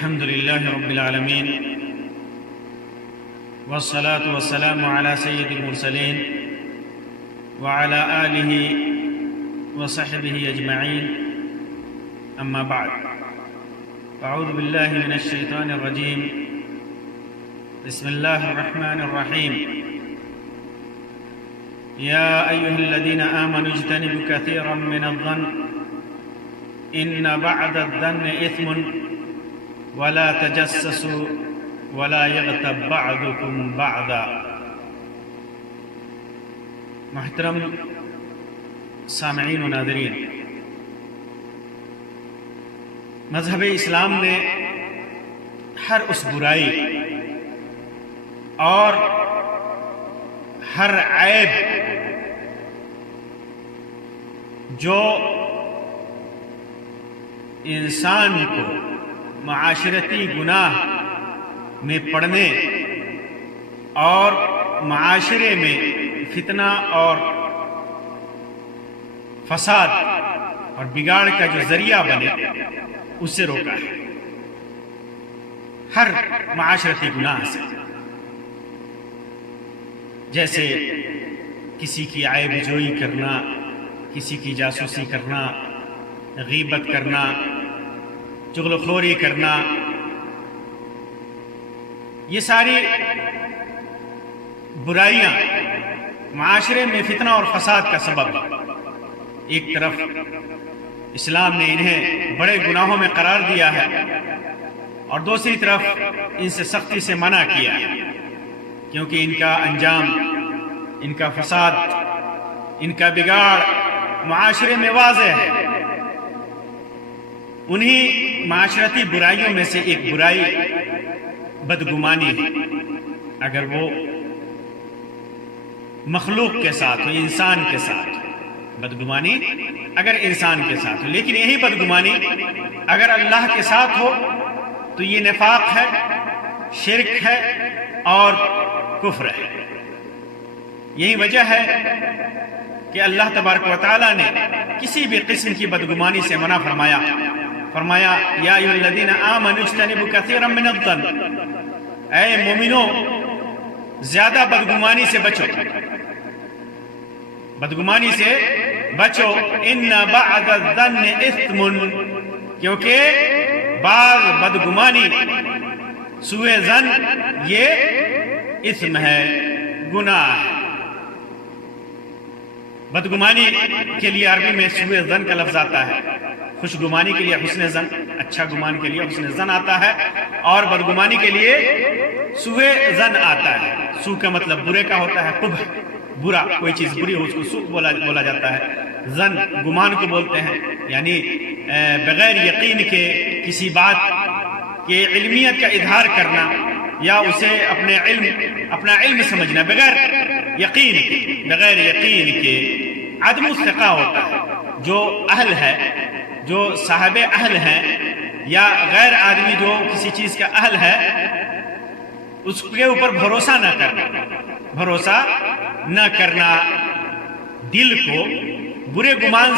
الحمد لله رب العالمين والصلاة والسلام على سيد المرسلين وعلى آله وصحبه أجمعين. أما بعد، أعوذ بالله من الشيطان الرجيم. بسم الله الرحمن الرحيم. يا أيها الذين آمنوا اجتنبوا كثيرا من الظن إن بعد الظن إثم ولا تجسسوا ولا يغتب بعضكم بعضا. محترم سامعین و ناظرین، مذہب اسلام نے ہر اس برائی اور ہر عیب جو انسان کو معاشرتی گناہ میں پڑنے اور معاشرے میں فتنہ اور فساد اور بگاڑ کا جو ذریعہ بنے اس سے روکا ہے. ہر معاشرتی گناہ سے، جیسے کسی کی عیب جوئی کرنا، کسی کی جاسوسی کرنا، غیبت کرنا، چغلخوری کرنا، یہ ساری برائیاں معاشرے میں فتنہ اور فساد کا سبب ہے. ایک طرف اسلام نے انہیں بڑے گناہوں میں قرار دیا ہے اور دوسری طرف ان سے سختی سے منع کیا ہے، کیونکہ ان کا انجام، ان کا فساد، ان کا بگاڑ معاشرے میں واضح ہے. انہی معاشرتی برائیوں میں سے ایک برائی بدگمانی ہے. اگر وہ مخلوق کے ساتھ ہو، انسان کے ساتھ بدگمانی اگر انسان کے ساتھ ہو، لیکن یہی بدگمانی اگر اللہ کے ساتھ ہو تو یہ نفاق ہے، شرک ہے اور کفر ہے. یہی وجہ ہے کہ اللہ تبارک و تعالیٰ نے کسی بھی قسم کی بدگمانی سے منع فرمایا یا ایھا الذین آمنوا اجتنبوا کثیرا من الظن. اے مومنو، زیادہ بدگمانی سے بچو، بدگمانی سے بچو. ان بعد الظن اثم، کیونکہ بعض بدگمانی، سوء ظن، یہ اثم ہے، گناہ ہے. بدگمانی کے لیے عربی میں سوء ظن کا لفظ آتا ہے. خوش گمانی کے لیے حسن ظن، اچھا گمان کے لیے حسن ظن آتا ہے، اور بدگمانی کے لیے سوء ظن آتا ہے. سوء کا مطلب برے کا ہوتا ہے، قبح، برا، کوئی چیز بری ہو اس کو سوء بولا جاتا ہے. ظن گمان کو بولتے ہیں، یعنی بغیر یقین کے کسی بات کے علمیت کا اظہار کرنا یا اسے اپنا علم سمجھنا بغیر یقین کے. عدم الثقہ ہوتا ہے. جو اہل ہے، جو صاحب اہل ہیں، یا غیر آدمی جو کسی چیز کا اہل ہے، اس کے اوپر بھروسہ نہ کرنا، دل کو برے گمان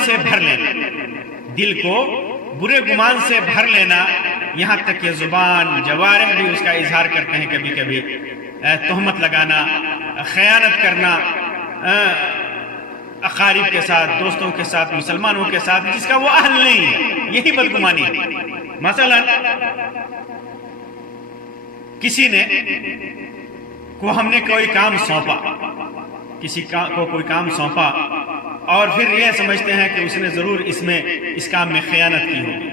سے بھر لینا، یہاں تک کہ زبان، جوارح بھی اس کا اظہار کرتے ہیں. کبھی کبھی تہمت لگانا، خیانت کرنا اقارب کے ساتھ، دوستوں کے ساتھ، مسلمانوں کے ساتھ، جس کا وہ اہل نہیں ہے. یہی بدگمانی ہے. مثلا کسی نے ہم نے کوئی کام سونپا، کسی کو کوئی کام سونپا، اور پھر یہ سمجھتے ہیں کہ اس نے ضرور اس کام میں خیانت کی ہوگی.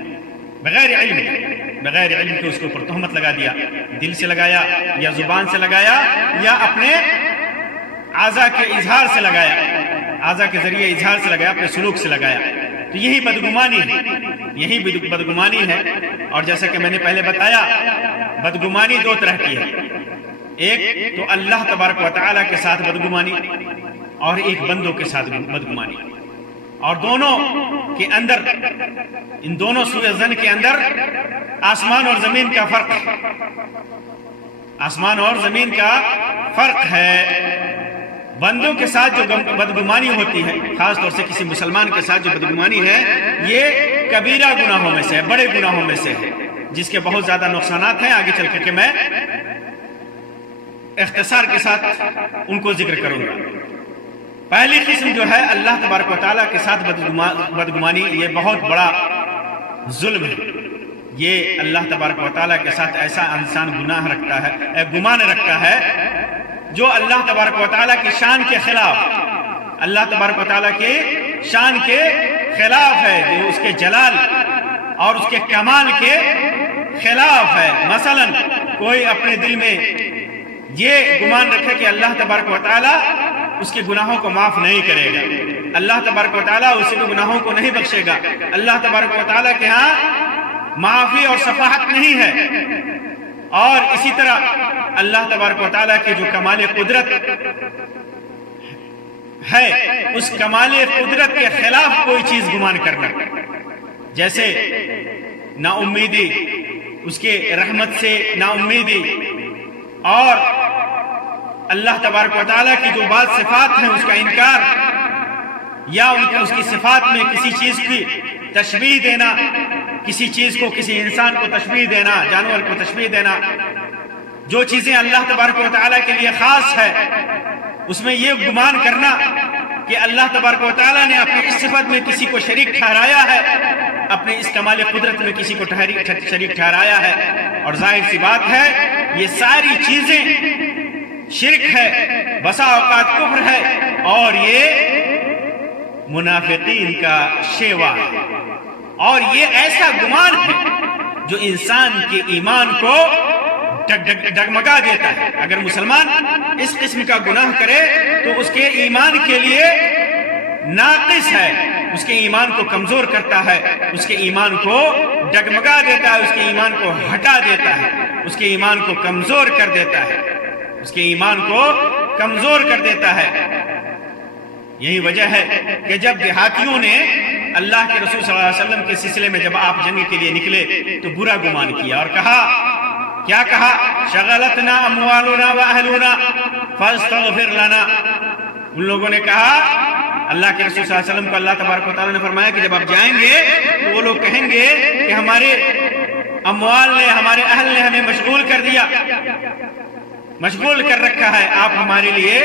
بغیر علم کے اس کے اوپر تہمت لگا دیا. دل سے لگایا یا زبان سے لگایا یا اپنے اعضاء کے اظہار سے لگایا، اعضاء کے ذریعے اظہار سے لگایا، اپنے سلوک سے لگایا. تو یہی بدگمانی ہے. اور جیسا کہ میں نے پہلے بتایا، بدگمانی دو طرح کی ہے. ایک تو اللہ تبارک و تعالیٰ کے ساتھ بدگمانی، اور ایک بندوں کے ساتھ بدگمانی. اور دونوں کے اندر، ان دونوں سوء ظن کے اندر آسمان اور زمین کا فرق ہے. آسمان اور زمین کا فرق ہے. بندوں کے ساتھ جو بدگمانی ہوتی ہے، خاص طور سے کسی مسلمان کے ساتھ جو بدگمانی ہے، یہ کبیرہ گناہوں میں سے ہے، بڑے گناہوں میں سے ہے. جس کے بہت زیادہ نقصانات ہیں، آگے چل کر کے میں اختصار کے ساتھ ان کو ذکر کروں گا۔ پہلی قسم جو ہے اللہ تبارک و تعالیٰ کے ساتھ بدگمانی، یہ بہت بڑا ظلم ہے۔ یہ اللہ تبارک و تعالیٰ کے ساتھ ایسا انسان گمان رکھتا ہے جو اللہ تبارک و تعالیٰ کی شان کے خلاف، اللہ تبارک و تعالیٰ کی شان کے خلاف ہے، جو اس کے جلال اور اس کے کمال کے خلاف ہے۔ مثلا کوئی اپنے دل میں یہ گمان رکھے کہ اللہ تبارک و تعالیٰ اس کے گناہوں کو معاف نہیں کرے گا، اللہ تبارک و تعالیٰ اس کے گناہوں کو نہیں بخشے گا، اللہ تبارک و تعالیٰ کے ہاں معافی اور صفاحت نہیں ہے، اور اسی طرح اللہ تبارک و تعالیٰ کی جو کمال قدرت ہے، اس کمال قدرت کے خلاف کوئی چیز گمان کرنا، جیسے نا امیدی، اس کے رحمت سے نا امیدی، اور اللہ تبارک و تعالیٰ کی جو بعض صفات ہیں اس کا انکار، یا اس کی صفات میں کسی چیز کی تشبیہ دینا، کسی چیز کو، کسی انسان کو تشبیہ دینا، جانور کو تشبیہ دینا، جو چیزیں اللہ تبارک و تعالیٰ کے لیے خاص ہے اس میں یہ گمان کرنا کہ اللہ تبارک و تعالیٰ نے اپنی اس صفت میں کسی کو شریک ٹھہرایا ہے، اپنے اس کمال قدرت میں کسی کو شریک ٹھہرایا ہے، اور ظاہر سی بات ہے یہ ساری چیزیں شرک ہے، بسا اوقات کفر ہے، اور یہ منافقین کا شیوا ہے، اور یہ ایسا گمان ہے جو انسان کے ایمان کو ڈگمگا دیتا ہے۔ اگر مسلمان اس قسم کا گناہ کرے تو اس کے ایمان کے لیے ناقص ہے، اس کے ایمان کو کمزور کرتا ہے، اس کے ایمان کو ڈگمگا دیتا ہے، اس کے ایمان کو ہٹا دیتا ہے، اس کے ایمان کو کمزور کر دیتا ہے، اس کے ایمان کو کمزور کر دیتا ہے۔ یہی وجہ ہے کہ جب دیہاتیوں نے اللہ کے رسول صلی اللہ علیہ وسلم کے سلسلے میں جب آپ جنگ کے لیے نکلے تو برا گمان کیا اور کہا، کیا کہا؟ شغلتنا اموالنا واہلنا فاستغفر لنا۔ ان لوگوں نے کہا، اللہ کے رسول صلی اللہ علیہ وسلم کو اللہ تبارک و تعالیٰ نے فرمایا کہ جب آپ جائیں گے تو وہ لوگ کہیں گے کہ ہمارے اموال نے، ہمارے اہل نے ہمیں مشغول کر دیا، مشغول کر رکھا ہے، آپ ہمارے لیے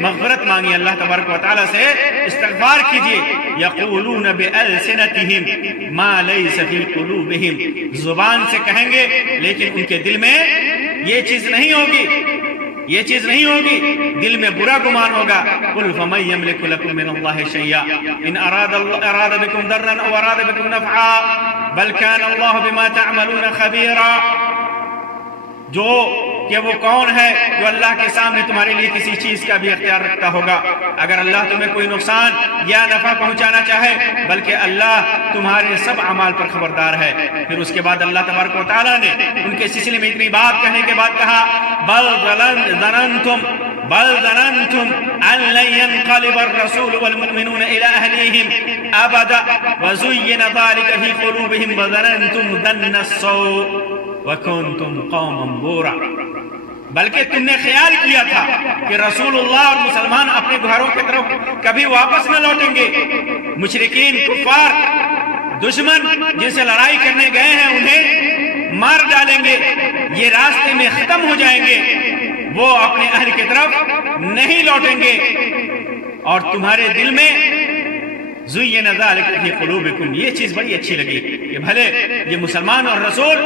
مغفرت مانگی، اللہ تبارک و تعالیٰ سے استغفار کیجئے۔ یقولون بألسنتهم ما لیس فی قلوبہم، زبان سے کہیں گے لیکن ان کے دل میں یہ چیز نہیں ہوگی، یہ چیز نہیں ہوگی، دل میں برا گمان ہوگا۔ قل فمن یملک لکم من اللہ شیئا ان اراد بکم ضرا او اراد بکم نفعا بل کان اللہ بما تعملون خبیرا۔ جو کہ وہ کون ہے جو اللہ کے سامنے تمہارے لیے کسی چیز کا بھی اختیار رکھتا ہوگا، اگر اللہ تمہیں کوئی نقصان یا نفع پہنچانا چاہے، بلکہ اللہ تمہارے سب اعمال پر خبردار ہے۔ پھر اس کے بعد اللہ تبارک و تعالیٰ نے ان کے سلسلے میں اتنی بات کہنے کے بعد کہا، بل ظننتم ان لن ينقلب الرسول والمؤمنون الى اهليهم ابدا وزين ذلك في قلوبهم وظننتم ظن السوء وكنتم قوما بورا۔ بلکہ تم نے خیال کیا تھا کہ رسول اللہ اور مسلمان اپنے گھروں کی طرف کبھی واپس نہ لوٹیں گے، مشرکین، کفار، دشمن جن سے لڑائی کرنے گئے ہیں انہیں مار ڈالیں گے، یہ راستے میں ختم ہو جائیں گے، وہ اپنے اہل کی طرف نہیں لوٹیں گے، اور تمہارے دل میں زُيِّنَ ذَلِكَ فِي قُلُوبِكُمْ، یہ چیز بڑی اچھی لگی کہ بھلے یہ مسلمان اور رسول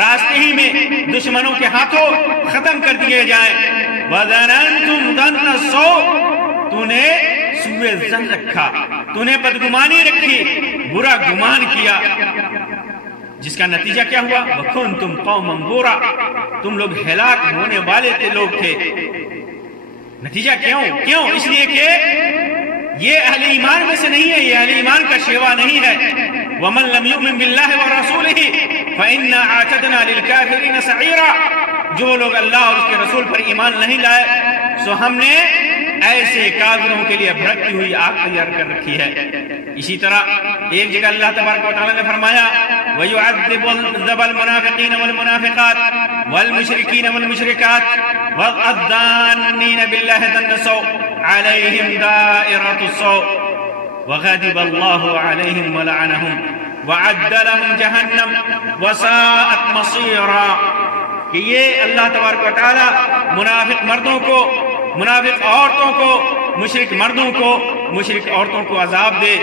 راستے ہی میں دشمنوں کے ہاتھوں ختم کر دیے جائیں۔ وَظَنَنْتُمْ ظَنَّ السَّوْءِ، تو نے سوء ظن رکھا، تو نے بدگمانی رکھی، برا گمان کیا، جس کا نتیجہ کیا ہوا؟ وَكُنْتُمْ قَوْمًا بُورًا، تم لوگ ہلاک ہونے والے لوگ تھے۔ نتیجہ کیوں؟ اس لیے کہ یہ اہل ایمان میں سے نہیں ہے، یہ اہل ایمان کا شیوا نہیں ہے۔ وَمَن لَّمْ يُؤْمِن بِاللَّهِ وَرَسُولِهِ فَإِنَّا أَعْتَدْنَا لِلْكَافِرِينَ سَعِيرًا، جو لوگ اللہ اور اس کے رسول پر ایمان نہیں لائے سو ہم نے ایسے کافروں کے لیے بھڑکتی ہوئی آگ تیار کر رکھی ہے۔ اسی طرح ایک جگہ اللہ تبارک و تعالیٰ نے فرمایا، وَيُعَذِّبُ الْمُنَافِقِينَ وَالْمُنَافِقَاتِ وَالْمُشْرِكِينَ وَالْمُشْرِكَاتِ وَالظَّانِّينَ بِاللَّهِ ظَنَّ السَّوْءِ عَلَيْهِمْ دَائِرَةُ السَّوْءِ وَغَضِبَ اللَّهُ عَلَيْهِمْ وَلَعَنَهُمْ وَأَعَدَّ لَهُمْ جَهَنَّمَ وَسَاءَتْ مَصِيرًا کہ یہ اللہ تبارک و تعالیٰ منافق مردوں کو، منافق عورتوں کو، مشرک مردوں کو، مشرک عورتوں کو عذاب دے،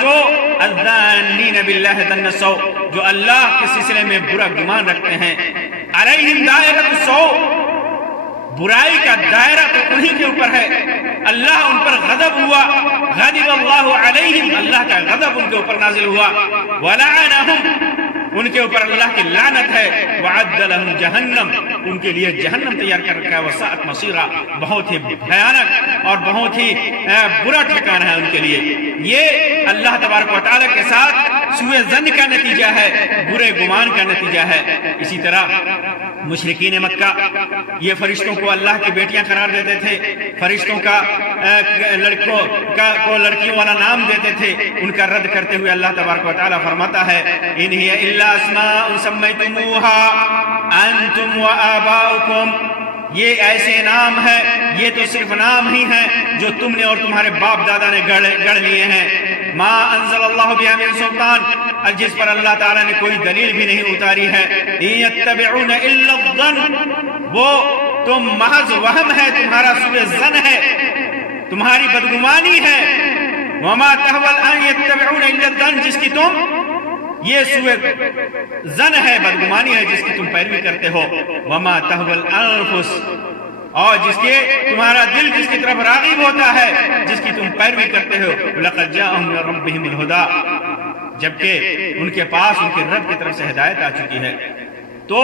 جو الظانین باللہ ظن السوء، جو اللہ کے سلسلے میں برا گمان رکھتے ہیں، علیہم دائرۃ السوء، برائی کا دائرہ تو انہی کے اوپر ہے، اللہ ان پر غضب ہوا، غضب اللہ علیہم، اللہ کا غضب ان کے اوپر نازل ہوا، ولعنہم، ان کے اوپر اللہ کی لعنت ہے، وعد لہم جہنم، ان کے لیے جہنم تیار کر رکھا ہے، وساءت مصیرا، بہت ہی بھیانک اور بہت ہی برا ٹھکانہ ہے ان کے لیے۔ یہ اللہ تبارک و تعالیٰ کے ساتھ سوء ظن کا نتیجہ ہے، برے گمان کا نتیجہ ہے۔ اسی طرح مشرکین مکہ یہ فرشتوں کو اللہ کی بیٹیاں قرار دیتے تھے، فرشتوں کا لڑکوں کو لڑکیوں والا نام دیتے تھے، ان کا رد کرتے ہوئے اللہ تبارک و تعالیٰ فرماتا ہے ان ہی الا اسماء سمیتموها انتم وآباؤکم، یہ ایسے نام ہے، یہ تو صرف نام ہی ہیں جو تم نے اور تمہارے باپ دادا نے گڑھ لیے ہیں، ما انزل اللہ بہا من سلطان، جس پر اللہ تعالیٰ نے کوئی دلیل بھی نہیں اتاری ہے، ان یتبعون الا الظن، وہ تم محض وہم ہے، تمہارا سوء ظن ہے، تمہاری بدگمانی ہے، وما تهوى الان يتبعون الا الظن، جس کی تم یہ سوء ظن ہے، بدگمانی ہے جس کی تم پیروی کرتے ہو، وما تهوى الانفس، اور جس کے تمہارا دل جس کی طرف راغب ہوتا ہے، جس کی تم پیروی کرتے ہو، لقد جاءهم من ربهم الهدى، جبکہ ان کے پاس ان کے رب کی طرف سے ہدایت آ چکی ہے۔ تو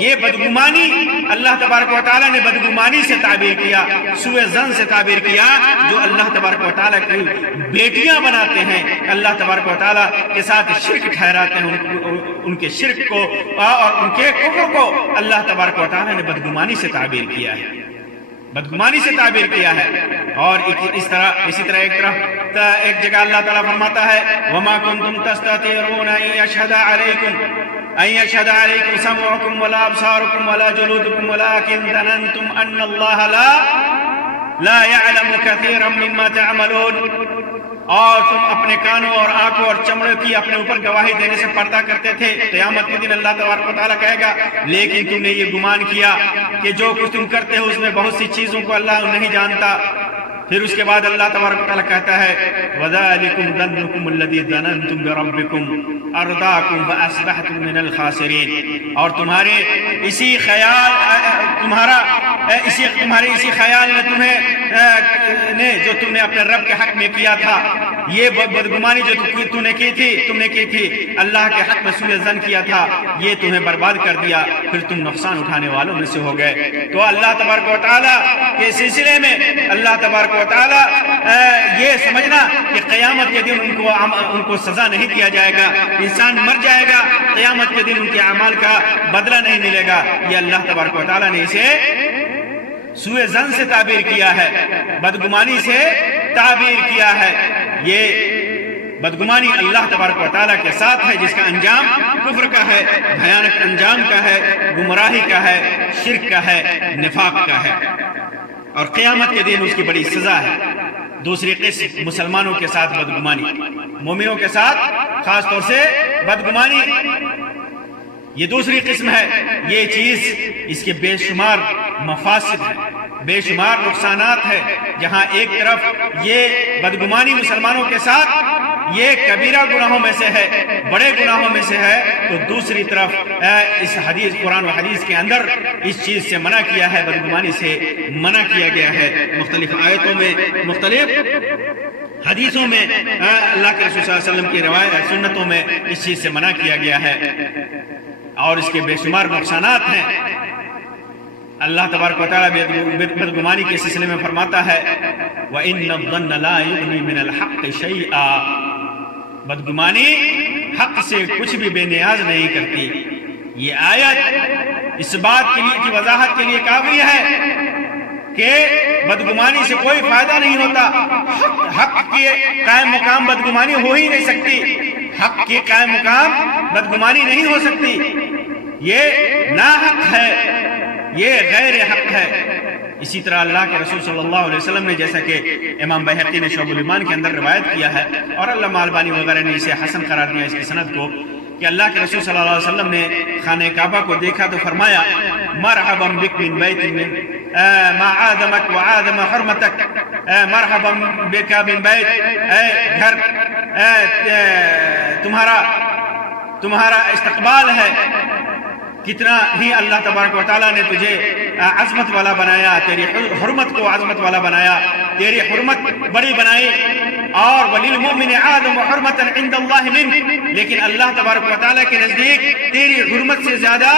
یہ بدگمانی اللہ تبارک و تعالیٰ نے بدگمانی سے تعبیر کیا، سوء ظن سے تعبیر کیا، جو اللہ تبارک و تعالیٰ کی بیٹیاں بناتے ہیں، اللہ تبارک و تعالیٰ کے ساتھ شرک ٹھہراتے ہیں، ان کے شرک کو اور ان کے کفر کو اللہ تبارک و تعالیٰ نے بدگمانی سے تعبیر کیا ہے، بدگمانی سے تعبیر کیا ہے۔ اور اسی طرح ایک جگہ اللہ تعالیٰ فرماتا ہے وَمَا كُنْتُمْ تَسْتَطِيعُونَ أَن يَشْهَدَ عَلَيْكُمْ سَمْعُكُمْ وَلَا أَبْصَارُكُمْ وَلَا جُلُودُكُمْ وَلَكِنْ ظَنَنْتُمْ أَنَّ اللَّهَ لَا يَعْلَمُ كَثِيرًا مِمَّا تَعْمَلُونَ، اور تم اپنے کانوں اور آنکھوں اور چمڑوں کی اپنے اوپر گواہی دینے سے پردہ کرتے تھے، قیامت کے دن اللہ تبارک و تعالیٰ کہے گا لیکن تم نے یہ گمان کیا کہ جو کچھ تم کرتے ہو اس میں بہت سی چیزوں کو اللہ نہیں جانتا۔ پھر اس کے بعد اللہ تبارک و تعالیٰ کہتا ہے وَذَلِكُمْ ظَنُّكُمُ الَّذِي ظَنَنْتُمْ بِرَبِّكُمْ أَرْدَاكُمْ فَأَصْبَحْتُمْ مِنَ الْخَاسِرِينَ، اور تمہارے اسی خیال نے جو تم نے اپنے رب کے حق میں کیا تھا، یہ بدگمانی جو تم نے کی تھی اللہ کے حق میں سوء ظن کیا تھا، یہ تمہیں برباد کر دیا، پھر تم نقصان اٹھانے والوں میں سے ہو گئے۔ تو اللہ تبارک و تعالیٰ کے سلسلے میں اللہ تبارک و تعالیٰ یہ سمجھنا کہ قیامت کے دن ان کو سزا نہیں دیا جائے گا، انسان مر جائے گا، قیامت کے دن ان کے اعمال کا بدلہ نہیں ملے گا، یہ اللہ تبارک و تعالیٰ نے اسے سوء ظن سے تعبیر کیا ہے، بدگمانی سے تعبیر کیا ہے۔ یہ بدگمانی اللہ تبارک و تعالیٰ کے ساتھ ہے جس کا انجام کفر کا ہے، بھیانک انجام کا ہے، گمراہی کا ہے، شرک کا ہے، نفاق کا ہے، اور قیامت کے دن اس کی بڑی سزا ہے۔ دوسری قسم مسلمانوں کے ساتھ بدگمانی، مومنوں کے ساتھ خاص طور سے بدگمانی، یہ دوسری قسم ہے۔ یہ چیز اس کے بے شمار مفاسد ہیں، بے شمار نقصانات ہیں۔ جہاں ایک طرف یہ بدگمانی مسلمانوں کے ساتھ یہ کبیرہ گناہوں میں سے ہے، بڑے گناہوں میں سے ہے، تو دوسری طرف اس حدیث قرآن و حدیث کے اندر اس چیز سے منع کیا ہے، بدگمانی سے منع کیا گیا ہے۔ مختلف آیتوں میں، مختلف حدیثوں میں، اللہ کے رسول صلی اللہ علیہ وسلم کی روایت سنتوں میں اس چیز سے منع کیا گیا ہے، اور اس کے بے شمار نقصانات ہیں۔ اللہ تبارک و تعالیٰ بدگمانی کے سلسلے میں فرماتا ہے وَإِنَّ الظَّنَّ لَا يُغْنِي مِنَ الْحَقِّ شَيْئًا، بدگمانی حق سے کچھ بھی بے نیاز نہیں کرتی۔ یہ آیت اس بات کی وضاحت کے لیے کافی ہے کہ بدگمانی سے کوئی فائدہ نہیں ہوتا، حق کے قائم مقام بدگمانی ہو ہی نہیں سکتی، حق کے قائم مقام بدگمانی نہیں ہو سکتی، یہ ناحق ہے، یہ غیر حق ہے۔ اسی طرح اللہ کے رسول صلی اللہ علیہ وسلم نے، جیسا کہ امام بہقی نے شعب الایمان کے اندر روایت کیا ہے اور علامہ البانی وغیرہ نے اسے حسن قرار دیا اس کی سند کو، کہ اللہ کے رسول صلی اللہ علیہ وسلم نے خانہ کعبہ کو دیکھا تو فرمایا مرحبا بک من بیت من ما عادمک وعادم حرمتک، مرحبا بک من بیت، اے گھر تمہارا استقبال ہے، کتنا ہی اللہ تبارک و تعالیٰ نے تجھے عظمت والا بنایا، تیری حرمت کو عظمت والا بنایا، تیری حرمت بڑی بنائی، اور وَلِلْمُؤْمِنِ عَادَمُ حُرْمَةً عِنْدَ اللَّهِ مِنْ، لیکن اللہ تبارک و تعالیٰ کے نزدیک تیری حرمت سے زیادہ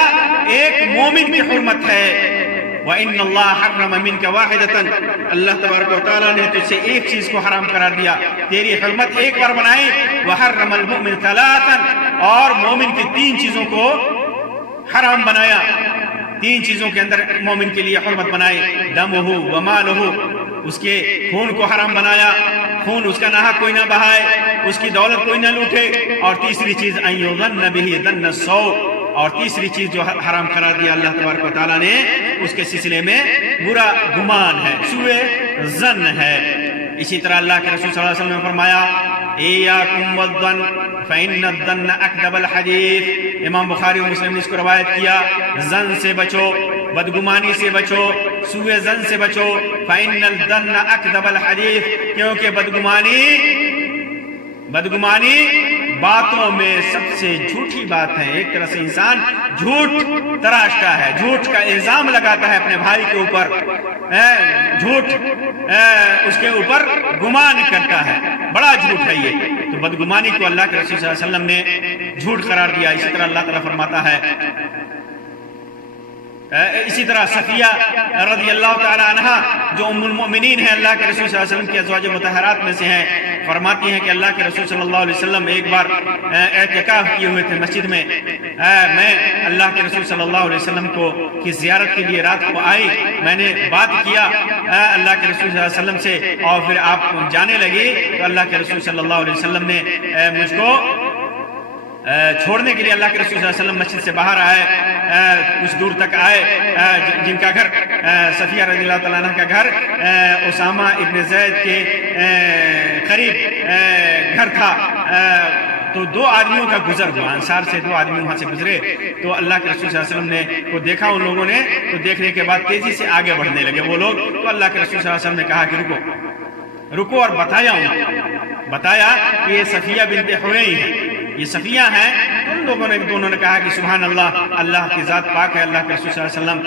ایک مومن کی حرمت ہے۔ وَإِنَّ اللَّهَ حَرَّمَ مِنْكَ وَاحِدَةً، اللہ تبارک و تعالیٰ نے تجھ سے ایک چیز کو حرام قرار دیا، تیری حرمت ایک بار بنائی، وَحَرَّمَ الْمُؤْمِنَ ثَلَاثًا، اور مومن کی تین چیزوں کو حرام بنایا، تین چیزوں کے اندر مومن کے لیے حرمت بنائی، دمہ ومالہ، اس کے خون کو حرام بنایا، خون اس کا ناحق کوئی نہ بہائے، اس کی دولت کوئی نہ لوٹے، اور تیسری چیز ان یظن بہ ظن السوء، اور تیسری چیز جو حرام قرار دیا اللہ تبارک و تعالیٰ نے اس کے سلسلے میں برا گمان ہے، سوء ظن ہے۔ اسی طرح اللہ کے رسول صلی اللہ علیہ وسلم نے فرمایا ایاکم والظن فإن الظن اکذب الحدیث، امام بخاری و مسلم نے اس کو روایت کیا، ظن سے بچو، بدگمانی سے بچو، سوء ظن سے بچو، فإن الظن اکذب الحدیث، کیونکہ بدگمانی باتوں میں سب سے جھوٹی بات ہے۔ ایک طرح سے انسان جھوٹ تراشتا ہے، جھوٹ کا الزام لگاتا ہے اپنے بھائی کے اوپر، جھوٹ اس کے اوپر گمان کرتا ہے، بڑا جھوٹ ہے یہ۔ تو بدگمانی کو اللہ کے رسول صلی اللہ علیہ وسلم نے جھوٹ قرار دیا۔ اسی طرح اللہ تعالیٰ فرماتا ہے، اسی طرح صفیہ رضی اللہ تعالی عنہ جو ام المؤمنین ہیں، اللہ کے رسول صلی اللہ علیہ وسلم کی ازواج مطہرات میں سے ہیں، فرماتی ہیں کہ اللہ کے رسول صلی اللہ علیہ وسلم ایک بار اعتکاف کیے ہوئے تھے مسجد میں، میں اللہ کے رسول صلی اللہ علیہ وسلم کی زیارت کے لیے رات کو آئی، میں نے بات کیا اللہ کے رسول صلی اللہ علیہ وسلم سے، اور پھر آپ جانے لگے تو اللہ کے رسول صلی اللہ علیہ وسلم نے مجھ کو چھوڑنے کے لیے اللہ کے رسول صلی اللہ علیہ وسلم مسجد سے باہر آئے، کچھ دور تک آئے، جن کا گھر صفیہ رضی اللہ تعالیٰ عنہ کا گھر اسامہ ابن زید کے قریب گھر تھا، تو دو آدمیوں کا گزر ہوا، انصار سے دو آدمی وہاں سے گزرے، تو اللہ کے رسول صلی اللہ علیہ وسلم نے کو دیکھا ان لوگوں نے، تو دیکھنے کے بعد تیزی سے آگے بڑھنے لگے وہ لوگ، تو اللہ کے رسول صلی اللہ علیہ وسلم نے کہا کہ رکو، اور بتایا کہ یہ صفیہ بنت حویی ہے، یہ صفیہ ہیں۔ ان لوگوں نے دونوں نے کہا کہ سبحان اللہ، اللہ کی ذات پاک ہے، اللہ کے رسول صلی اللہ علیہ وسلم،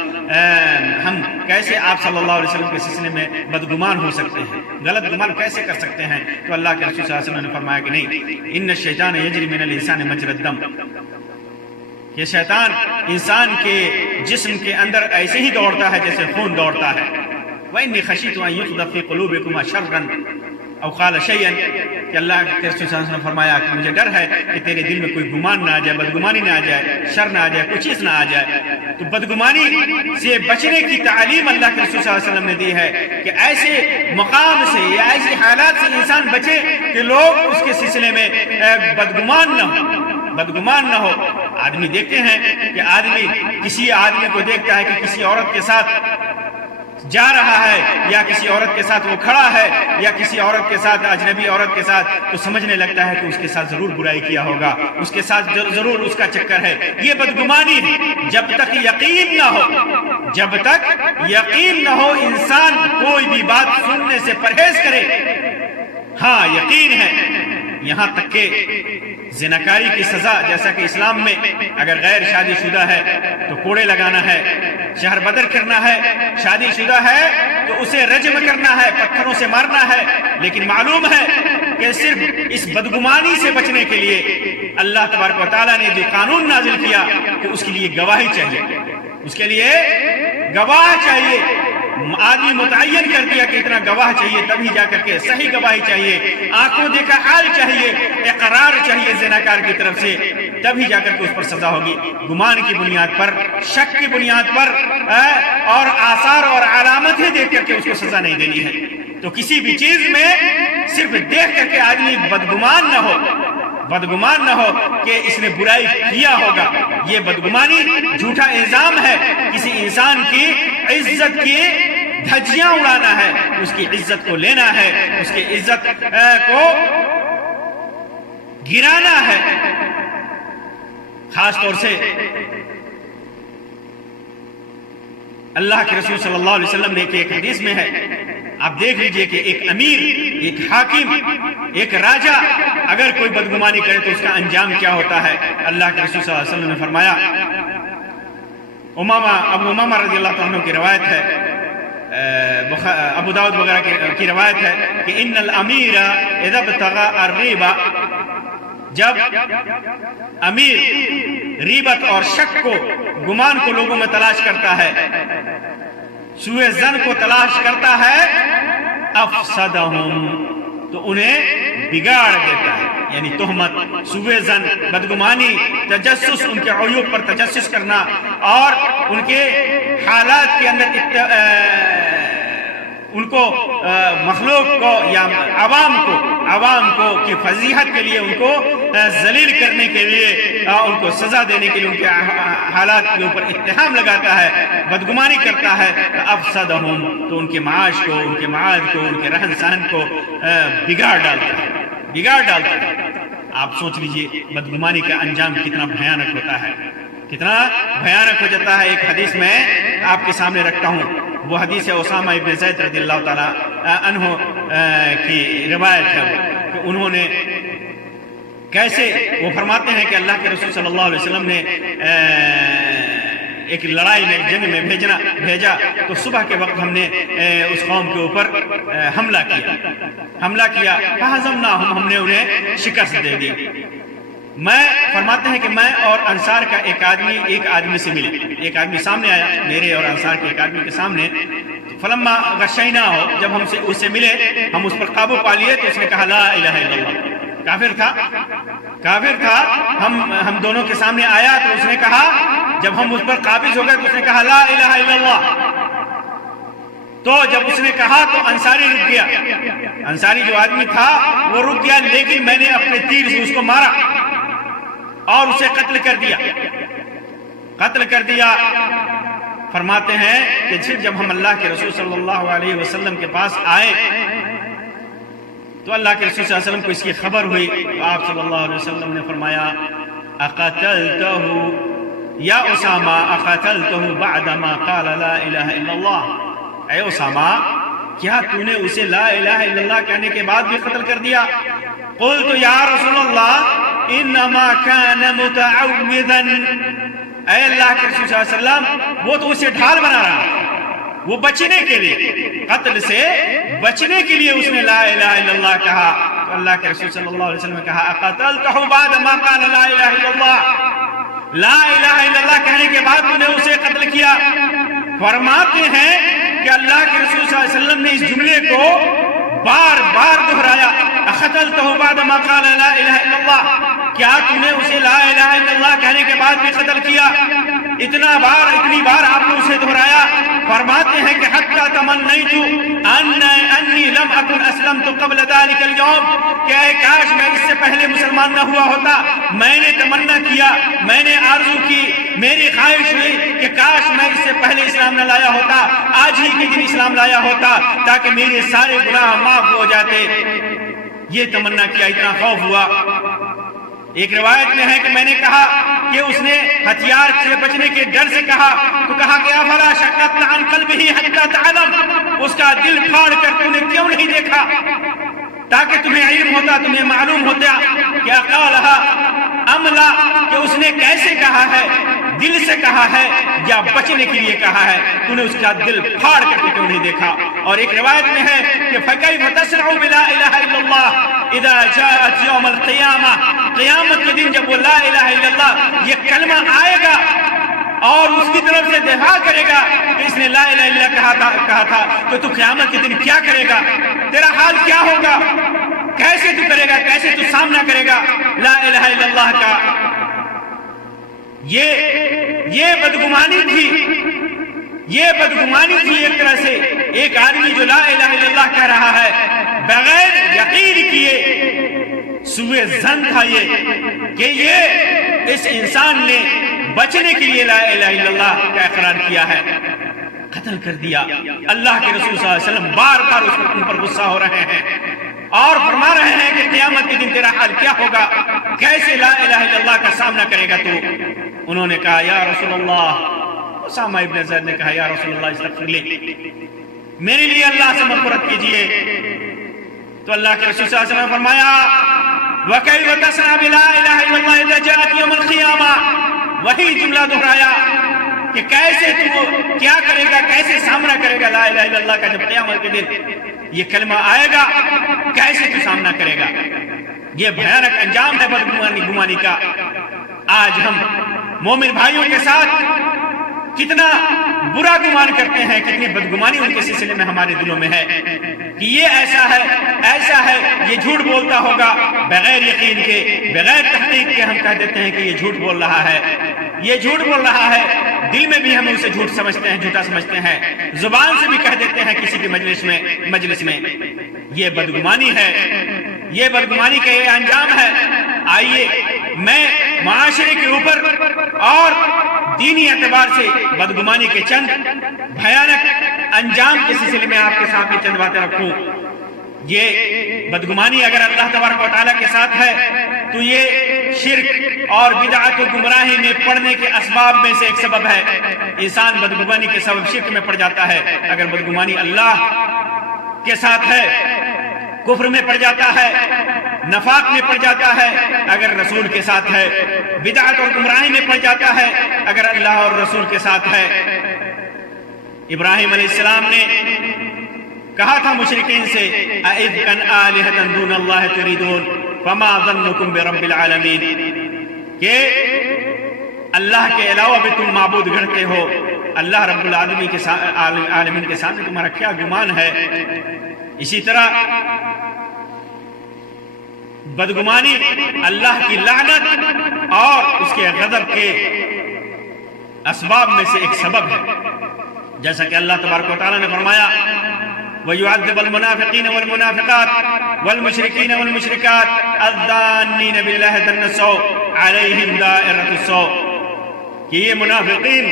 ہم کیسے آپ صلی اللہ علیہ وسلم کے سلسلے میں بدگمان ہو سکتے ہیں، غلط گمان کیسے کر سکتے ہیں؟ تو اللہ کے رسول صلی اللہ علیہ وسلم نے فرمایا کہ نہیں، ان الشیطان یجری من الانسان مجری الدم، یہ شیطان انسان کے جسم کے اندر ایسے ہی دوڑتا ہے جیسے خون دوڑتا ہے۔ وَإِنِّي خَشِيتُ أَن يُقْذَفَ فِي قُلُوبِكُمْ شَرًّا او قال شیئا، کہ اللہ کے رسول صلی اللہ علیہ وسلم نے فرمایا کہ مجھے ڈر ہے کہ تیرے دل میں کوئی گمان نہ آ جائے، بدگمانی نہ آ جائے، شر نہ آ جائے، کوئی چیز نہ آ جائے۔ تو بدگمانی سے بچنے کی تعلیم اللہ کے رسول صلی اللہ علیہ وسلم نے دی ہے کہ ایسے مقام سے یا ایسی حالات سے انسان بچے کہ لوگ اس کے سلسلے میں بدگمان نہ ہو۔ آدمی دیکھتے ہیں کہ آدمی کسی آدمی کو دیکھتا ہے کہ کسی عورت کے ساتھ جا رہا ہے، یا کسی عورت کے ساتھ وہ کھڑا ہے، یا کسی عورت کے ساتھ، اجنبی عورت کے ساتھ، تو سمجھنے لگتا ہے کہ اس کے ساتھ ضرور برائی کیا ہوگا، اس کے ساتھ ضرور اس کا چکر ہے۔ یہ بدگمانی ہے۔ جب تک یقین نہ ہو انسان کوئی بھی بات سننے سے پرہیز کرے۔ ہاں یقین ہے، یہاں تک کہ زناکاری کی سزا، جیسا کہ اسلام میں اگر غیر شادی شدہ ہے تو کوڑے لگانا ہے، شہر بدر کرنا ہے، شادی شدہ ہے تو اسے رجم کرنا ہے، پتھروں سے مارنا ہے، لیکن معلوم ہے کہ صرف اس بدگمانی سے بچنے کے لیے اللہ تبارک و تعالیٰ نے جو قانون نازل کیا کہ اس کے لیے گواہی چاہیے، اس کے لیے گواہ چاہیے، آدمی متعین کر دیا کہ اتنا گواہ چاہیے، تبھی جا کر کے صحیح گواہی چاہیے، آنکھوں دیکھا حال چاہیے، اقرار چاہیے زناکار کی طرف سے، تبھی جا کر کے اس پر سزا ہوگی۔ گمان کی بنیاد پر، شک کی بنیاد پر اور آثار اور علامتیں دیکھ کر کے اس کو سزا نہیں دینی ہے۔ تو کسی بھی چیز میں صرف دیکھ کر کے آدمی بدگمان نہ ہو کہ اس نے برائی کیا ہوگا۔ یہ بدگمانی جھوٹا الزام ہے، کسی انسان کی عزت کی دھجیاں اڑانا ہے، اس کی عزت کو لینا ہے، اس کی عزت کو گرانا ہے۔ خاص طور سے اللہ کے رسول صلی اللہ علیہ وسلم نے ایک حدیث میں ہے، آپ دیکھ لیجئے کہ ایک امیر، ایک حاکم، ایک راجہ اگر کوئی بدگمانی کرے تو اس کا انجام کیا ہوتا ہے۔ اللہ کے رسول صلی اللہ علیہ وسلم نے فرمایا، ابو امامہ رضی اللہ عنہ کی روایت ہے، ابو داؤد وغیرہ کی روایت ہے کہ ان الامیر اذا ابتغى الریبہ، جب امیر ریبت اور شک کو، گمان کو لوگوں میں تلاش کرتا ہے، سوء ظن کو تلاش کرتا ہے، افسدہم، تو انہیں بگاڑ دیتا ہے۔ یعنی تہمت، سوء ظن، بدگمانی، تجسس، ان کے عیوب پر تجسس کرنا اور ان کے حالات کے اندر ان کو مخلوق کو یا عوام کو کی فضیحت کے لیے ان کو ذلیل کرنے کے لیے، ان کو سزا دینے کے لیے ان کے حالات کے اوپر اتہام لگاتا ہے، بدگمانی کرتا ہے، افسدہم، تو ان کے معاش کو، ان کے معاد کو، ان کے رہن سہن کو بگاڑ ڈالتا ہے۔ آپ سوچ لیجئے بدگمانی کا انجام کتنا بھیانک ہوتا ہے، کتنا بھیانک ہو جاتا ہے۔ ایک حدیث میں آپ کے سامنے رکھتا ہوں، وہ حدیث اسامہ ابن زید رضی اللہ تعالیٰ عنہ کی روایت ہے کہ انہوں نے کیسے، وہ فرماتے ہیں کہ اللہ کے رسول صلی اللہ علیہ وسلم نے ایک لڑائی میں، جنگ میں بھیجا تو صبح کے وقت ہم نے اس قوم کے اوپر حملہ کیا، فہزمناہم، ہم نے انہیں شکست دے دی۔ میں فرماتے ہیں کہ میں اور انصار کا ایک آدمی سے ملے، ایک آدمی سامنے آیا میرے اور انصار کے ایک آدمی کے سامنے، فلما غشینا ہو، جب ہم اس سے ملے، ہم اس پر قابو پا لیے تو اس نے کہا لا الہ الا اللہ۔ کافر تھا، ہم دونوں کے سامنے آیا تو اس نے کہا، جب ہم اس پر قابض ہو گئے تو اس نے کہا لا الہ الا اللہ۔ تو جب اس نے کہا تو انصاری رک گیا، انصاری جو آدمی تھا وہ رک گیا، لیکن میں نے اپنے تیر سے اس کو مارا اور اسے قتل کر دیا۔ فرماتے ہیں کہ پھر جب ہم اللہ کے رسول صلی اللہ علیہ وسلم کے پاس آئے تو اللہ کے رسول صلی اللہ علیہ وسلم کو اس کی خبر ہوئی، تو آپ صلی اللہ علیہ وسلم نے فرمایا، اقتلتہ یا اسامہ، اقتلتہ بعدما قال لا الہ الا اللہ، اے اسامہ کیا تو نے اسے لا الہ الا اللہ کہنے کے بعد بھی قتل کر دیا؟ قلت یا رسول اللہ انما كان متعوذا، اے اللہ کے رسول صلی اللہ علیہ وسلم وہ تو اسے ڈھال بنا رہا، وہ بچنے کے لیے، قتل سے بچنے کے لیے اس نے لا الہ الا اللہ کہا۔ تو اللہ کے رسول صلی اللہ علیہ وسلم نے کہا اقتلتہ بعد ما قال لا الہ الا اللہ، لا الہ الا اللہ کہنے کے بعد تو نے اسے قتل کیا۔ فرماتے ہیں کہ اللہ کے رسول صلی اللہ علیہ وسلم نے اس جملے کو بار بار دہرایا، اقتلتہ بعد ما قال لا الہ الا اللہ، کیا تو نے اسے لا الہ الا اللہ کہنے کے بعد بھی قتل کیا؟ اتنی بار آپ نے اسے دہرایا۔ فرماتے ہیں کہ حتی تمنیت انی لم اکن اسلمت قبل ذلک اليوم، کہ اے کاش میں اس سے پہلے مسلمان نہ ہوا ہوتا۔ میں نے تمنا کیا، میں نے آرزو کی، میری خواہش ہوئی کہ کاش میں اس سے پہلے اسلام نہ لایا ہوتا، آج ہی کے دن اسلام لایا ہوتا تاکہ میرے سارے گناہ معاف ہو جاتے۔ یہ تمنا کیا، اتنا خوف ہوا۔ ایک روایت میں ہے کہ میں نے کہا کہ اس نے ہتھیار سے بچنے کے ڈر سے کہا تو کہا کہ افلا شققت عن قلبه حتى تعلم، اس کا دل پھاڑ کر تو نے کیوں نہیں دیکھا تاکہ تمہیں علم ہوتا، تمہیں معلوم ہوتا کہ قالها ام لا، کہ اس نے کیسے کہا ہے، دل سے کہا ہے یا بچنے کے لیے کہا ہے، تو نے اس کا دل پھاڑ کر کے کیوں نہیں دیکھا۔ اور ایک روایت میں ہے کہ فَكَيْفَ تَسْرَعُ بِلَا إِلَهَ إِلَّا اللَّهِ إِذَا جَاءَتْ يَوْمَ الْقِيَامَةِ، قیامت کے دن جب وہ لا الہ الا اللہ یہ کلمہ آئے گا اور اس کی طرف سے دفاع کرے گا کہ اس نے لا الہ الا اللہ کہا تھا، تو تو قیامت کے دن کیا کرے گا، تیرا حال کیا ہوگا، کیسے تو کرے گا، کیسے تو سامنا کرے گا لا الہ الا اللہ کا۔ یہ بدگمانی تھی، یہ بدگمانی تھی ایک طرح سے۔ ایک آدمی جو لا الہ الا اللہ کہہ رہا ہے بغیر یقین کیے، سوء ظن تھا یہ کہ یہ اس انسان نے بچنے کے لیے لا الہ الا اللہ کا اقرار کیا ہے۔ قتل کر دیا۔ اللہ کے رسول صلی اللہ علیہ وسلم بار بار ان پر غصہ ہو رہے ہیں اور فرما رہے ہیں کہ قیامت کے دن تیرا حال کیا ہوگا، کیسے لا الہ الا اللہ کا سامنا کرے گا تو؟ انہوں نے کہا یا رسول اللہ، اسامہ ابن زید نے کہا یا رسول اللہ استغفر لی، میرے لیے اللہ سے مغفرت کیجئے۔ تو اللہ کے رسول صلی اللہ علیہ وسلم نے فرمایا وَكَيْفَ تَصْنَعُ بِلَا إِلَهَ إِلَّا اللَّهِ إِذَا جَاءَتْ يَوْمَ الْقِيَامَةِ، وہی جملہ دہرایا کہ کیسے تو کیا کرے گا، کیسے سامنا کرے گا لا الہ الا اللہ کا جب قیامت کے دن یہ کلمہ آئے گا، کیسے تو سامنا کرے گا؟ یہ بھیانک انجام ہے بدگمانی کا۔ آج ہم مومن بھائیوں کے ساتھ کتنا برا گمان کرتے ہیں، کتنی بدگمانی ان کے سلسلے میں ہمارے دلوں میں ہے کہ یہ ایسا ہے، یہ جھوٹ بولتا ہوگا، بغیر یقین کے، بغیر تحقیق کے ہم کہہ دیتے ہیں کہ یہ جھوٹ بول رہا ہے، یہ جھوٹ بول رہا ہے، دل میں بھی ہم اسے جھوٹ سمجھتے ہیں، جھوٹا سمجھتے ہیں، زبان سے بھی کہہ دیتے ہیں کسی کی مجلس میں۔ یہ بدگمانی ہے، یہ بدگمانی کا یہ انجام ہے۔ آئیے میں معاشرے کے اوپر اور دینی اعتبار سے بدگمانی کے چند بھیانک انجام کے سلسلے میں آپ کے سامنے چند باتیں رکھوں۔ یہ بدگمانی اگر اللہ تبارک و تعالیٰ کے ساتھ ہے تو یہ شرک اور بدعت و گمراہی میں پڑنے کے اسباب میں سے ایک سبب ہے۔ انسان بدگمانی کے سبب شرک میں پڑ جاتا ہے۔ اگر بدگمانی اللہ کے ساتھ ہے کفر میں پڑ جاتا ہے، نفاق میں پڑ جاتا ہے۔ اگر رسول کے ساتھ ہے بدعت اور گمراہی میں پڑ جاتا ہے۔ اگر اللہ اور رسول کے ساتھ ہے، ابراہیم علیہ السلام نے کہا تھا مشرکین سے اَإِذْكًا آلِهَةً دُونَ اللَّهِ تُرِيدُونَ فَمَا ظَنُّكُمْ بِرَبِّ الْعَالَمِينَ، کہ اللہ کے علاوہ بھی تم معبود گھڑتے ہو، اللہ رب العالمین کے سامنے تمہارا کیا گمان ہے؟ اسی طرح بدگمانی اللہ کی لعنت اور اس کے غضب کے اسباب میں سے ایک سبب ہے، جیسا کہ اللہ تبارک و تعالیٰ نے فرمایا وَيُعَذِّبَ الْمُنَافِقِينَ وَالْمُنَافِقَاتِ وَالْمُشْرِكِينَ وَالْمُشْرِكَاتِ الظَّانِّينَ بِاللَّهِ ظَنَّ السَّوْءِ عَلَيْهِمْ دَائِرَةُ السَّوْءِ، کہ یہ منافقین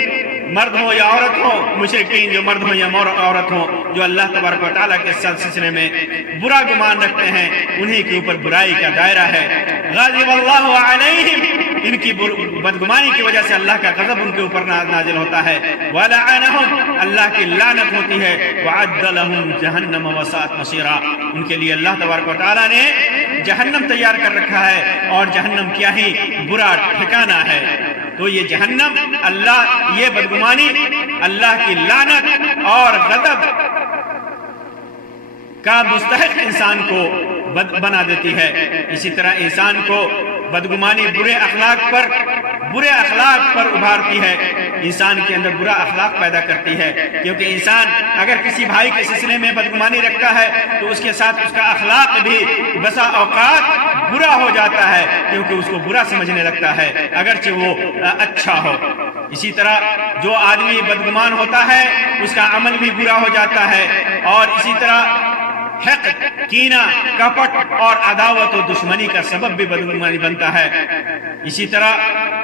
مرد ہوں یا عورت ہوں، مشرکین جو مرد ہوں یا عورت ہوں، جو اللہ تبارک و تعالیٰ کے سلسلے میں برا گمان رکھتے ہیں، انہی کے اوپر برائی کا دائرہ ہے۔ غاضب اللہ علیہم، ان کی بدگمانی کی وجہ سے اللہ کا غضب ان کے اوپر نازل ہوتا ہے۔ وَلَعَنَهُمْ، اللہ کی لعنت ہوتی ہے۔ وَعَدَّ لَهُمْ جَهَنَّمَ وَسَاءَتْ مَصِيرًا، ان کے لیے اللہ تبارک و تعالیٰ نے جہنم تیار کر رکھا ہے، اور جہنم کیا ہی برا ٹھکانہ ہے۔ تو یہ جہنم، اللہ، یہ بدگمانی اللہ کی لعنت اور غضب کا مستحق انسان کو بنا دیتی ہے۔ اسی طرح انسان کو بدگمانی برے اخلاق پر ابھارتی ہے، انسان کے اندر برا اخلاق پیدا کرتی ہے، کیونکہ انسان اگر کسی بھائی کے سلسلے میں بدگمانی رکھتا ہے تو اس کے ساتھ اس کا اخلاق بھی بسا اوقات برا ہو جاتا ہے، کیونکہ اس کو برا سمجھنے لگتا ہے اگرچہ وہ اچھا ہو۔ اسی طرح جو آدمی بدگمان ہوتا ہے اس کا عمل بھی برا ہو جاتا ہے، اور اسی طرح حقد، کینہ، کپٹ اور عداوت و دشمنی کا سبب بھی بدگمانی بنتا ہے۔ اسی طرح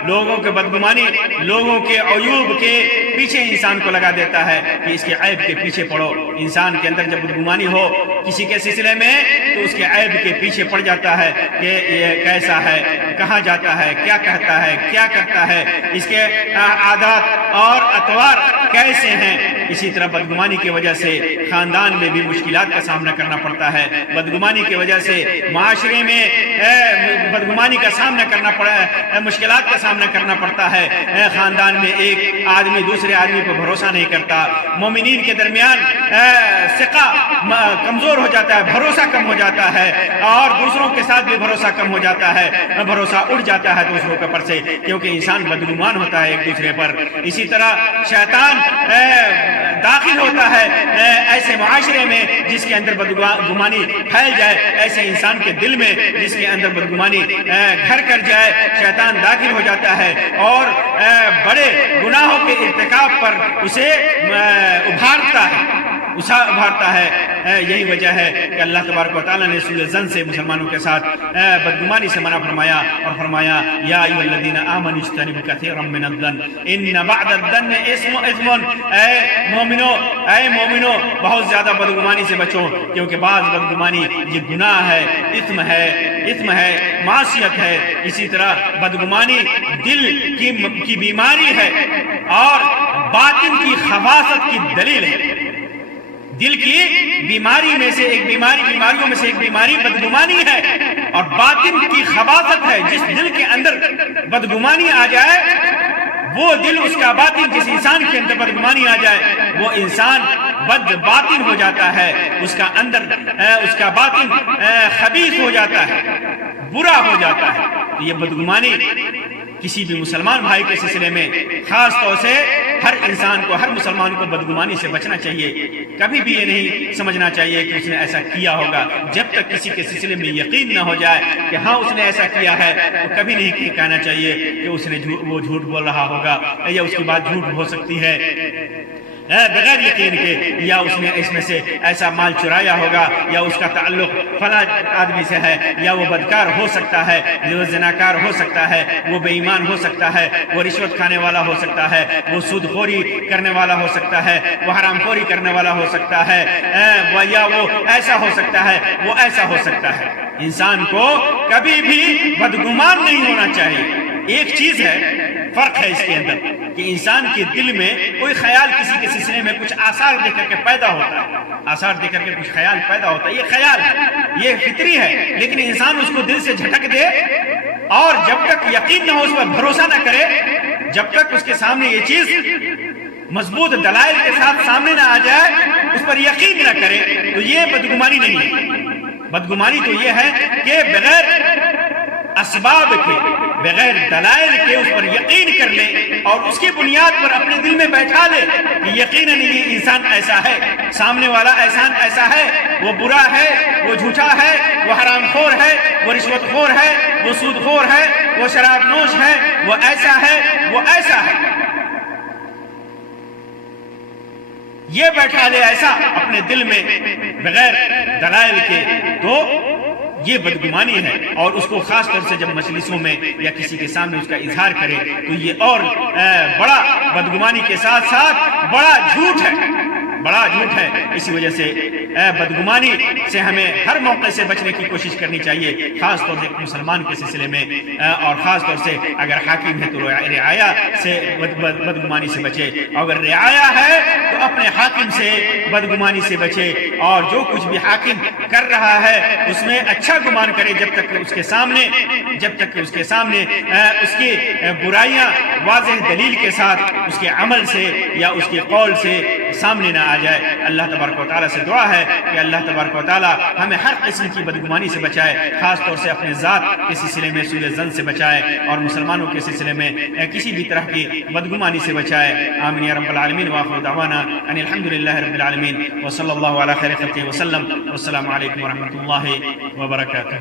لوگوں کے بدگمانی لوگوں کے عیوب کے پیچھے انسان کو لگا دیتا ہے کہ اس کے عیب کے پیچھے پڑو۔ انسان کے اندر جب بدگمانی ہو کسی کے سلسلے میں تو اس کے عیب کے پیچھے پڑ جاتا ہے کہ یہ کیسا ہے، کہاں جاتا ہے، کیا کہتا ہے، کیا کرتا ہے، اس کے عادات اور اطوار کیسے ہیں۔ اسی طرح بدگمانی کی وجہ سے خاندان میں بھی مشکلات کا سامنا کرنا پڑتا ہے، بدگمانی کی وجہ سے معاشرے میں بدگمانی کا سامنا کرنا پڑا، مشکلات کا سامنا کرنا پڑتا ہے۔ خاندان میں ایک آدمی دوسرے آدمی پر بھروسہ نہیں کرتا، مومنین کے درمیان ثقہ کمزور ہو جاتا ہے، بھروسہ کم ہو جاتا ہے، اور دوسروں کے ساتھ بھی بھروسہ کم ہو جاتا ہے، بھروسہ اٹھ جاتا ہے دوسروں کے پر سے، کیونکہ انسان بدگمان ہوتا ہے ایک دوسرے پر۔ اسی طرح شیطان داخل ہوتا ہے ایسے معاشرے میں جس کے اندر بدگمانی پھیل جائے، ایسے انسان کے دل میں جس کے اندر بدگمانی گھر کر جائے، شیطان داخل ہو جاتا ہے اور بڑے گناہوں کے ارتکاب پر اسے ابھارتا ہے، ابھارتا ہے۔ یہی وجہ ہے کہ اللہ تبارک و تعالیٰ نے سورہ زن سے مسلمانوں کے ساتھ بدگمانی سے منع فرمایا اور فرمایا یا ایھا الذین آمنوا اجتنبوا کثیرا من الظن ان بعض الظن اثم۔ اے مومنو بہت زیادہ بدگمانی سے بچو، کیونکہ بعض بدگمانی یہ گناہ ہے، اثم ہے، معصیت ہے۔ اسی طرح بدگمانی دل کی بیماری ہے اور باطن کی خباثت کی دلیل ہے۔ دل کی بیماریوں میں سے ایک بیماری بدگمانی ہے اور باطن کی خباثت ہے۔ جس دل کے اندر بدگمانی آ جائے وہ دل، اس کا باطن، جس انسان کے اندر بدگمانی آ جائے وہ انسان بد باطن ہو جاتا ہے، اس کا باطن خبیث ہو جاتا ہے، برا ہو جاتا ہے۔ یہ بدگمانی کسی بھی مسلمان بھائی کے سلسلے میں خاص طور سے ہر انسان کو، ہر مسلمان کو بدگمانی سے بچنا چاہیے۔ کبھی بھی یہ نہیں سمجھنا چاہیے کہ اس نے ایسا کیا ہوگا۔ جب تک کسی کے سلسلے میں یقین نہ ہو جائے کہ ہاں اس نے ایسا کیا ہے تو کبھی نہیں کہنا چاہیے کہ اس نے وہ جھوٹ بول رہا ہوگا یا اس کی بات جھوٹ ہو سکتی ہے بغیر یقین کے، یا اس نے اس میں سے ایسا مال چرایا ہوگا، یا اس کا تعلق فلاں آدمی سے ہے، یا وہ بدکار ہو سکتا ہے، وہ زناکار ہو سکتا ہے، وہ بے ایمان ہو سکتا ہے، وہ رشوت کھانے والا ہو سکتا ہے، وہ سود خوری کرنے والا ہو سکتا ہے، وہ حرام خوری کرنے والا ہو سکتا ہے، یا وہ ایسا ہو سکتا ہے، وہ ایسا ہو سکتا ہے۔ انسان کو کبھی بھی بدگمان نہیں ہونا چاہیے۔ ایک چیز ہے، فرق ہے اس کے اندر کہ انسان کے دل میں کوئی خیال کسی کے سلسلے میں کچھ آثار دیکھ کر کے پیدا ہوتا ہے، کچھ خیال پیدا ہوتا ہے، یہ خیال ہے، یہ فطری ہے، لیکن انسان اس کو دل سے جھٹک دے اور جب تک یقین نہ ہو، اس پر بھروسہ نہ کرے، جب تک اس کے سامنے یہ چیز مضبوط دلائل کے ساتھ سامنے نہ آ جائے، اس پر یقین نہ کرے، تو یہ بدگمانی نہیں ہے۔ بدگمانی تو یہ ہے کہ بغیر اسباب کے، بغیر دلائل کے اس پر یقین کر لے اور اس کی بنیاد پر اپنے دل میں بیٹھا لے کہ یقیناً یہ انسان ایسا ہے، سامنے والا ایسا ہے، وہ برا ہے، وہ جھوٹا ہے، وہ حرام خور ہے، وہ رشوت خور ہے، وہ سود خور ہے، وہ شراب نوش ہے، وہ ایسا ہے، وہ ایسا ہے۔ یہ بیٹھا لے ایسا اپنے دل میں بغیر دلائل کے، تو یہ بدگمانی ہے، اور اس کو خاص طور سے جب مجلسوں میں یا کسی کے سامنے اس کا اظہار کرے تو یہ اور بڑا بدگمانی کے ساتھ ساتھ بڑا جھوٹ ہے۔ اسی وجہ سے بدگمانی سے ہمیں ہر موقع سے بچنے کی کوشش کرنی چاہیے، خاص طور سے مسلمان کے سلسلے میں، اور خاص طور سے اگر حاکم ہے تو رعایا سے بدگمانی سے بچے، اگر رعایا ہے تو اپنے حاکم سے بدگمانی سے بچے، اور جو کچھ بھی حاکم کر رہا ہے اس میں اچھا گمان کرے، جب تک کہ اس کے سامنے اس کی برائیاں واضح دلیل کے ساتھ اس کے عمل سے یا اس کے قول سے سامنے نہ آ جائے۔ اللہ تبارک و تعالیٰ سے دعا ہے کہ اللہ تبارک و تعالیٰ ہمیں ہر قسم کی بدگمانی سے بچائے، خاص طور سے اپنے ذات کے سلسلے میں سورہ زن سے بچائے، اور مسلمانوں کے سلسلے میں کسی بھی طرح کی بدگمانی سے بچائے۔ آمین یا رب العالمین، وآخر دعوانا ان الحمدللہ رب العالمین، وصلی اللہ علی خیر خلقہ وسلم، والسلام علیکم ورحمۃ اللہ وبرکاتہ۔